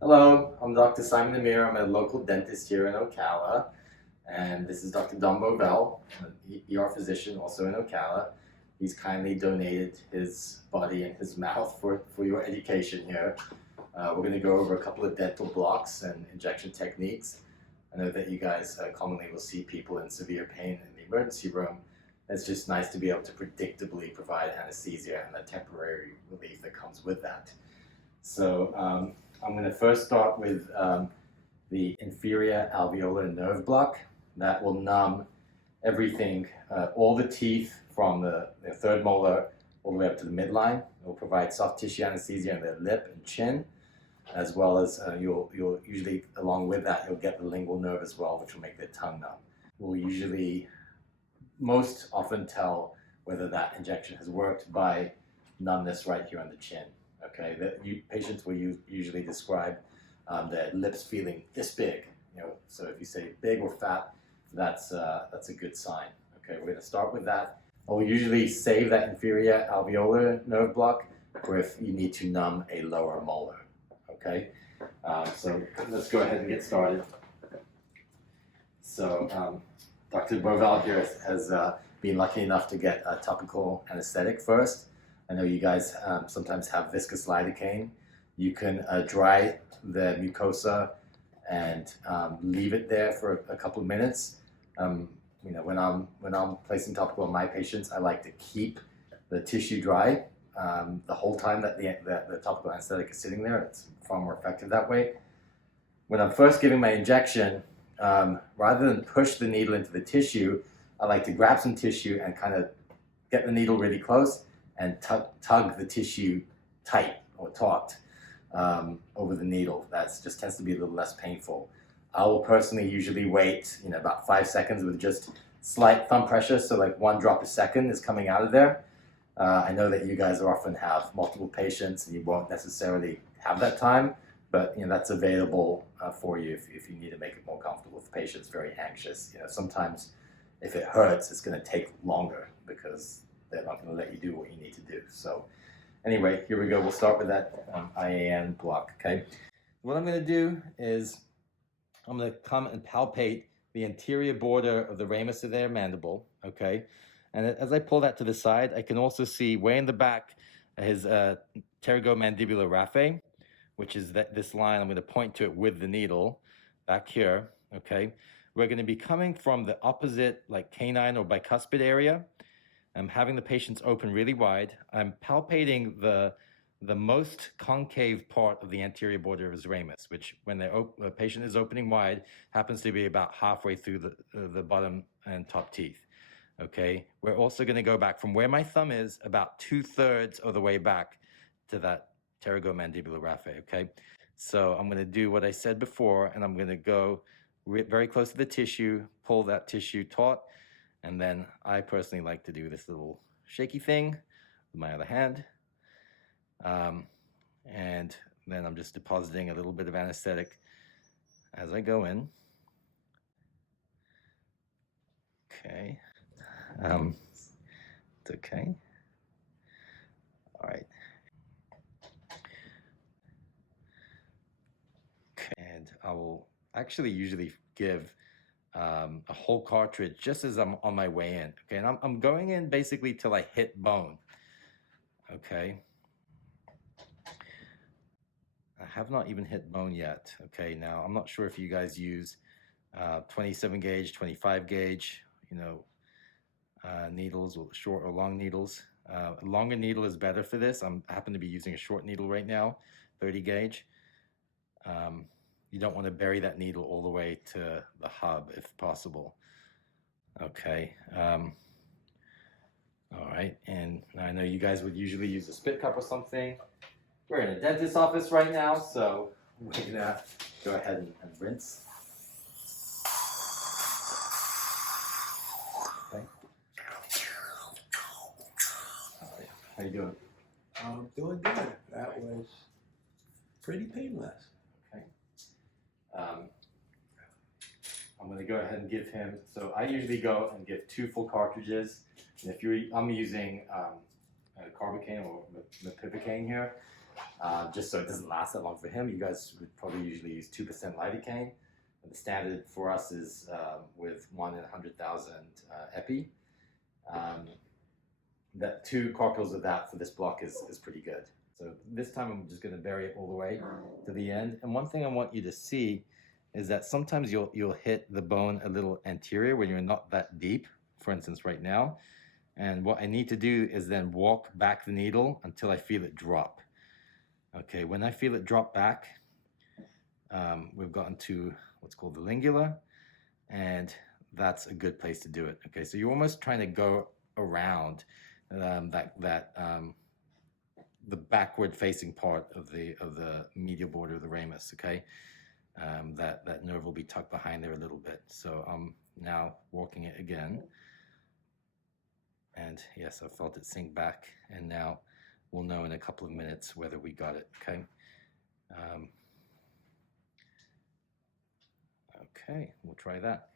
Hello, I'm Dr. Simon Amir. I'm a local dentist here in Ocala, and this is Dr. Don Bovell, an ER physician also in Ocala. He's kindly donated his body and his mouth for your education here. We're going to go over a couple of dental blocks and injection techniques. I know that you guys commonly will see people in severe pain in the emergency room. It's just nice to be able to predictably provide anesthesia and the temporary relief that comes with that. So I'm going to first start with the inferior alveolar nerve block. That will numb everything, all the teeth from the third molar all the way up to the midline. It will provide soft tissue anesthesia in the lip and chin, as well as you'll usually, along with that, you'll get the lingual nerve as well, which will make the tongue numb. We'll usually most often tell whether that injection has worked by numbness right here on the chin. Okay, patients will usually describe their lips feeling this big. So if you say big or fat, that's a good sign. Okay, we're going to start with that. I'll usually save that inferior alveolar nerve block for if you need to numb a lower molar. Okay, so let's go ahead and get started. So Dr. Bovell here has been lucky enough to get a topical anesthetic first. I know you guys sometimes have viscous lidocaine. You can dry the mucosa and leave it there for a couple of minutes. When I'm placing topical on my patients, I like to keep the tissue dry the whole time that the topical anesthetic is sitting there. It's far more effective that way. When I'm first giving my injection, rather than push the needle into the tissue, I like to grab some tissue and kind of get the needle really close and tug the tissue tight or taut over the needle. That just tends to be a little less painful. I will personally usually wait, about 5 seconds with just slight thumb pressure, so like 1 drop a second is coming out of there. I know that you guys often have multiple patients and you won't necessarily have that time, but that's available for you if you need to make it more comfortable. If the patient's very anxious, sometimes if it hurts, it's going to take longer because they're not going to let you do what you need to do. So anyway, here we go. We'll start with that IAN block, okay? What I'm going to do is I'm going to come and palpate the anterior border of the ramus of their mandible, okay? And as I pull that to the side, I can also see way in the back his pterygomandibular raphe, which is this line. I'm going to point to it with the needle back here, okay? We're going to be coming from the opposite, like canine or bicuspid area. I'm having the patients open really wide. I'm palpating the most concave part of the anterior border of his ramus, which when the patient is opening wide, happens to be about halfway through the bottom and top teeth. Okay, we're also going to go back from where my thumb is about 2/3 of the way back to that pterygomandibular raphe. Okay, so I'm going to do what I said before, and I'm going to go very close to the tissue, pull that tissue taut, and then I personally like to do this little shaky thing with my other hand. And then I'm just depositing a little bit of anesthetic as I go in. Okay. It's okay. All right. Okay. And I will actually usually give a whole cartridge just as I'm on my way in. Okay, and I'm going in basically till I hit bone. Okay. I have not even hit bone yet. Okay, now I'm not sure if you guys use 27 gauge, 25 gauge, needles, or short or long needles. A longer needle is better for this. I happen to be using a short needle right now, 30 gauge. You don't want to bury that needle all the way to the hub if possible. Okay. All right, and I know you guys would usually use a spit cup or something. We're in a dentist's office right now, so we're gonna go ahead and rinse. Okay. How you doing? I'm doing good. That was pretty painless. Okay. I'm going to go ahead and give him, so I usually go and give 2 full cartridges. And if I'm using carbocaine or mepivacaine here. just so it doesn't last that long for him. You guys would probably usually use 2% lidocaine. And the standard for us is with 1 in 100,000 epi. That 2 corpuscles of that for this block is pretty good. So this time I'm just going to bury it all the way to the end. And one thing I want you to see is that sometimes you'll hit the bone a little anterior when you're not that deep, for instance right now. And what I need to do is then walk back the needle until I feel it drop. Okay, when I feel it drop back, we've gotten to what's called the lingula, and that's a good place to do it. Okay, so you're almost trying to go around the backward facing part of the medial border of the ramus. Okay, that nerve will be tucked behind there a little bit. So I'm now walking it again, and yes, I felt it sink back, and now we'll know in a couple of minutes whether we got it. Okay. Okay, we'll try that.